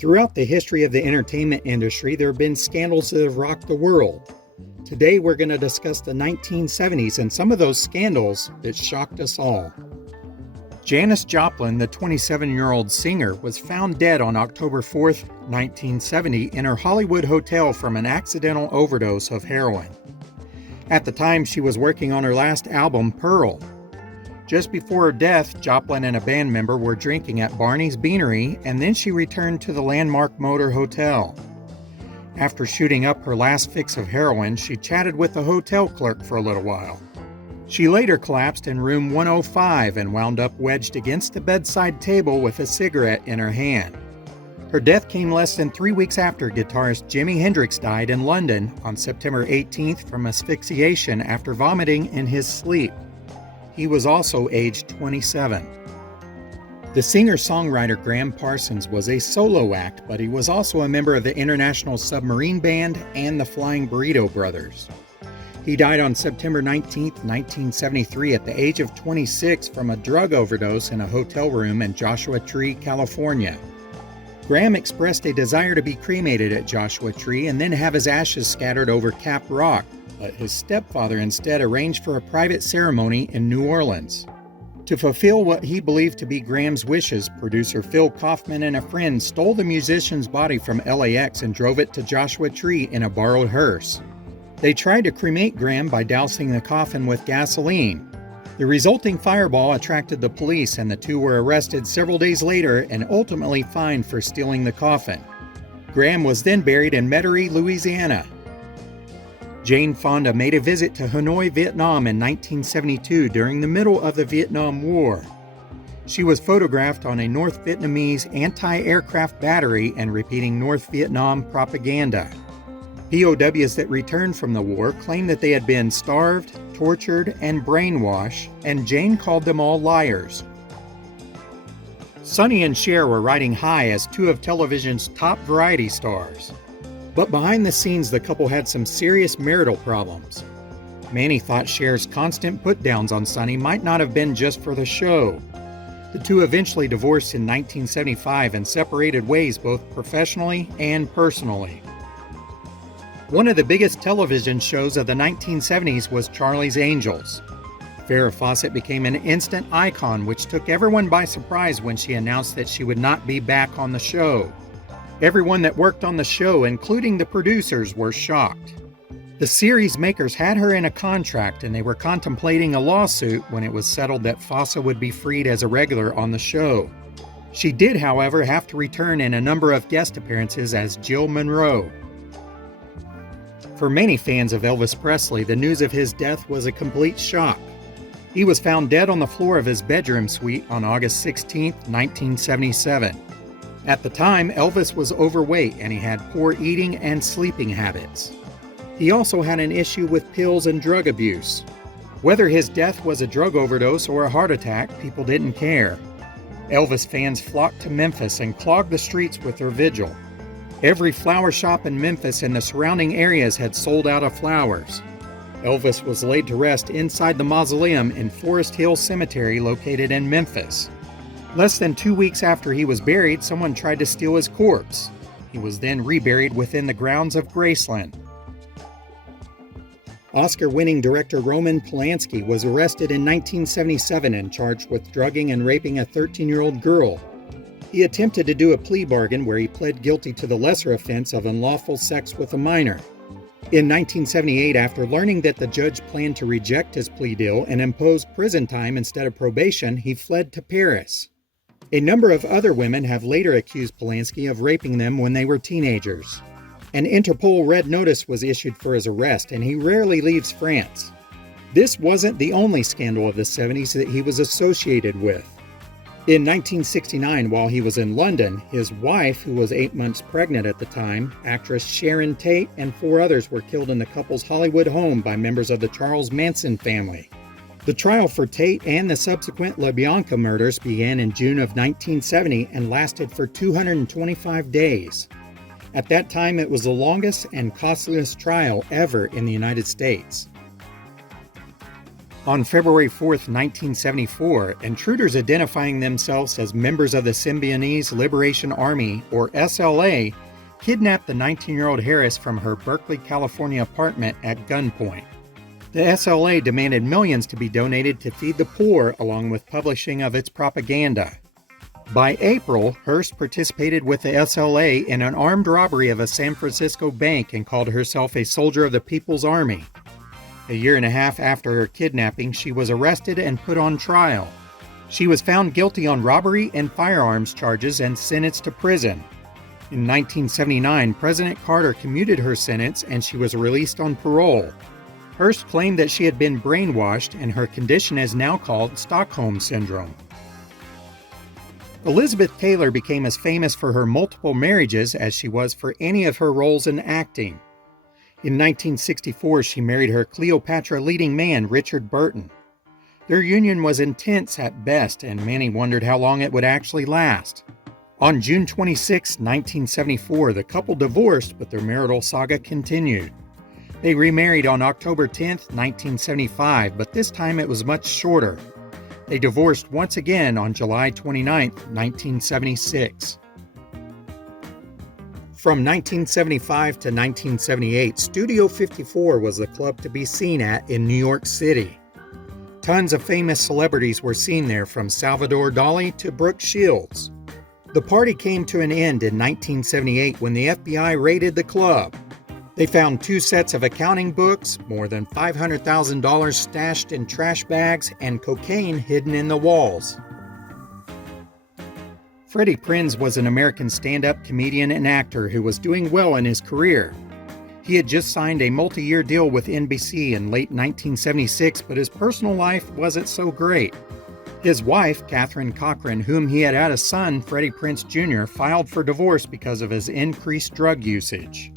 Throughout the history of the entertainment industry, there have been scandals that have rocked the world. Today, we're going to discuss the 1970s and some of those scandals that shocked us all. Janis Joplin, the 27-year-old singer, was found dead on October 4, 1970, in her Hollywood hotel from an accidental overdose of heroin. At the time, she was working on her last album, Pearl. Just before her death, Joplin and a band member were drinking at Barney's Beanery, and then she returned to the Landmark Motor Hotel. After shooting up her last fix of heroin, she chatted with the hotel clerk for a little while. She later collapsed in room 105 and wound up wedged against the bedside table with a cigarette in her hand. Her death came less than 3 weeks after guitarist Jimi Hendrix died in London on September 18th from asphyxiation after vomiting in his sleep. He was also aged 27. The singer-songwriter Gram Parsons was a solo act, but he was also a member of the International Submarine Band and the Flying Burrito Brothers. He died on September 19, 1973 at the age of 26 from a drug overdose in a hotel room in Joshua Tree, California. Gram expressed a desire to be cremated at Joshua Tree and then have his ashes scattered over Cap Rock, but his stepfather instead arranged for a private ceremony in New Orleans. To fulfill what he believed to be Gram's wishes, producer Phil Kaufman and a friend stole the musician's body from LAX and drove it to Joshua Tree in a borrowed hearse. They tried to cremate Gram by dousing the coffin with gasoline. The resulting fireball attracted the police, and the two were arrested several days later and ultimately fined for stealing the coffin. Gram was then buried in Metairie, Louisiana. Jane Fonda made a visit to Hanoi, Vietnam in 1972 during the middle of the Vietnam War. She was photographed on a North Vietnamese anti-aircraft battery and repeating North Vietnam propaganda. POWs that returned from the war claimed that they had been starved, tortured, and brainwashed, and Jane called them all liars. Sonny and Cher were riding high as two of television's top variety stars. But behind the scenes, the couple had some serious marital problems. Many thought Cher's constant put-downs on Sonny might not have been just for the show. The two eventually divorced in 1975 and separated ways both professionally and personally. One of the biggest television shows of the 1970s was Charlie's Angels. Farrah Fawcett became an instant icon, which took everyone by surprise when she announced that she would not be back on the show. Everyone that worked on the show, including the producers, were shocked. The series makers had her in a contract, and they were contemplating a lawsuit when it was settled that Fawcett would be freed as a regular on the show. She did, however, have to return in a number of guest appearances as Jill Monroe. For many fans of Elvis Presley, the news of his death was a complete shock. He was found dead on the floor of his bedroom suite on August 16, 1977. At the time, Elvis was overweight and he had poor eating and sleeping habits. He also had an issue with pills and drug abuse. Whether his death was a drug overdose or a heart attack, people didn't care. Elvis fans flocked to Memphis and clogged the streets with their vigil. Every flower shop in Memphis and the surrounding areas had sold out of flowers. Elvis was laid to rest inside the mausoleum in Forest Hill Cemetery located in Memphis. Less than 2 weeks after he was buried, someone tried to steal his corpse. He was then reburied within the grounds of Graceland. Oscar-winning director Roman Polanski was arrested in 1977 and charged with drugging and raping a 13-year-old girl. He attempted to do a plea bargain where he pled guilty to the lesser offense of unlawful sex with a minor. In 1978, after learning that the judge planned to reject his plea deal and impose prison time instead of probation, he fled to Paris. A number of other women have later accused Polanski of raping them when they were teenagers. An Interpol red notice was issued for his arrest, and he rarely leaves France. This wasn't the only scandal of the 70s that he was associated with. In 1969, while he was in London, his wife, who was 8 months pregnant at the time, actress Sharon Tate, and 4 others were killed in the couple's Hollywood home by members of the Charles Manson family. The trial for Tate and the subsequent LaBianca murders began in June of 1970 and lasted for 225 days. At that time, it was the longest and costliest trial ever in the United States. On February 4, 1974, intruders identifying themselves as members of the Symbionese Liberation Army, or SLA, kidnapped the 19-year-old Harris from her Berkeley, California apartment at gunpoint. The SLA demanded millions to be donated to feed the poor, along with publishing of its propaganda. By April, Hearst participated with the SLA in an armed robbery of a San Francisco bank and called herself a soldier of the People's Army. A year and a half after her kidnapping, she was arrested and put on trial. She was found guilty on robbery and firearms charges and sentenced to prison. In 1979, President Carter commuted her sentence and she was released on parole. Hearst claimed that she had been brainwashed, and her condition is now called Stockholm Syndrome. Elizabeth Taylor became as famous for her multiple marriages as she was for any of her roles in acting. In 1964, she married her Cleopatra leading man, Richard Burton. Their union was intense at best, and many wondered how long it would actually last. On June 26, 1974, the couple divorced, but their marital saga continued. They remarried on October 10, 1975, but this time it was much shorter. They divorced once again on July 29, 1976. From 1975 to 1978, Studio 54 was the club to be seen at in New York City. Tons of famous celebrities were seen there, from Salvador Dali to Brooke Shields. The party came to an end in 1978 when the FBI raided the club. They found 2 sets of accounting books, more than $500,000 stashed in trash bags, and cocaine hidden in the walls. Freddie Prinze was an American stand-up comedian and actor who was doing well in his career. He had just signed a multi-year deal with NBC in late 1976, but his personal life wasn't so great. His wife, Katherine Cochran, whom he had had a son, Freddie Prinze Jr., filed for divorce because of his increased drug usage.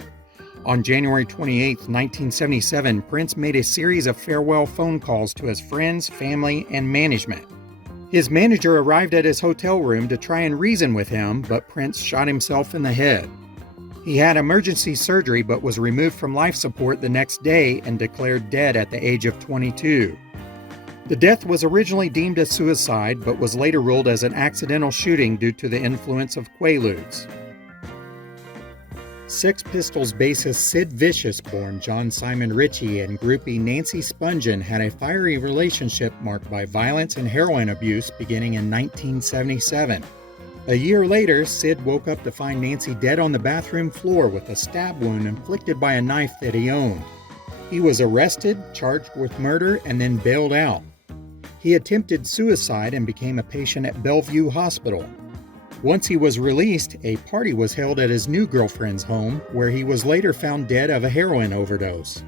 On January 28, 1977, Prinze made a series of farewell phone calls to his friends, family, and management. His manager arrived at his hotel room to try and reason with him, but Prinze shot himself in the head. He had emergency surgery but was removed from life support the next day and declared dead at the age of 22. The death was originally deemed a suicide but was later ruled as an accidental shooting due to the influence of Quaaludes. Sex Pistols bassist Sid Vicious, born John Simon Ritchie, and groupie Nancy Spungen had a fiery relationship marked by violence and heroin abuse beginning in 1977. A year later, Sid woke up to find Nancy dead on the bathroom floor with a stab wound inflicted by a knife that he owned. He was arrested, charged with murder, and then bailed out. He attempted suicide and became a patient at Bellevue Hospital. Once he was released, a party was held at his new girlfriend's home, where he was later found dead of a heroin overdose.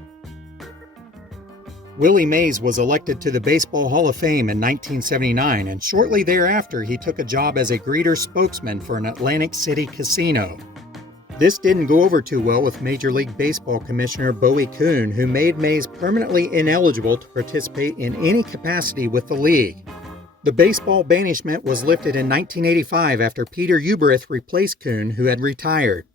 Willie Mays was elected to the Baseball Hall of Fame in 1979, and shortly thereafter he took a job as a greeter spokesman for an Atlantic City casino. This didn't go over too well with Major League Baseball Commissioner Bowie Kuhn, who made Mays permanently ineligible to participate in any capacity with the league. The baseball banishment was lifted in 1985 after Peter Ueberroth replaced Kuhn, who had retired.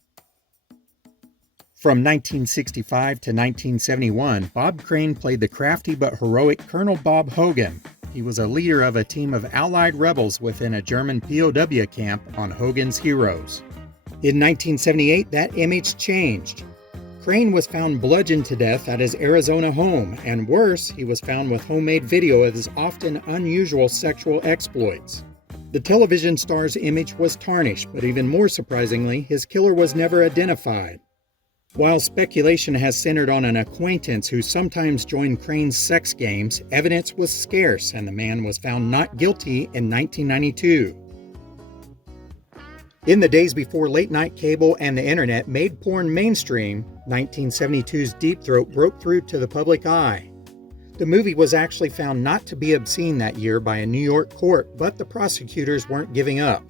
From 1965 to 1971, Bob Crane played the crafty but heroic Colonel Bob Hogan. He was a leader of a team of Allied rebels within a German POW camp on Hogan's Heroes. In 1978, that image changed. Crane was found bludgeoned to death at his Arizona home, and worse, he was found with homemade video of his often unusual sexual exploits. The television star's image was tarnished, but even more surprisingly, his killer was never identified. While speculation has centered on an acquaintance who sometimes joined Crane's sex games, evidence was scarce, and the man was found not guilty in 1992. In the days before late-night cable and the internet made porn mainstream, 1972's Deep Throat broke through to the public eye. The movie was actually found not to be obscene that year by a New York court, but the prosecutors weren't giving up.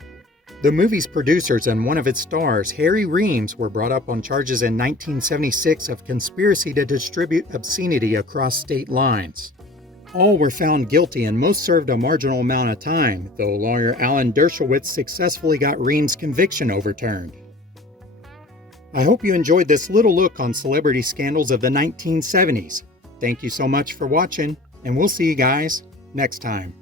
The movie's producers and one of its stars, Harry Reams, were brought up on charges in 1976 of conspiracy to distribute obscenity across state lines. All were found guilty and most served a marginal amount of time, though lawyer Alan Dershowitz successfully got Reams' conviction overturned. I hope you enjoyed this little look on celebrity scandals of the 1970s. Thank you so much for watching. And we'll see you guys next time.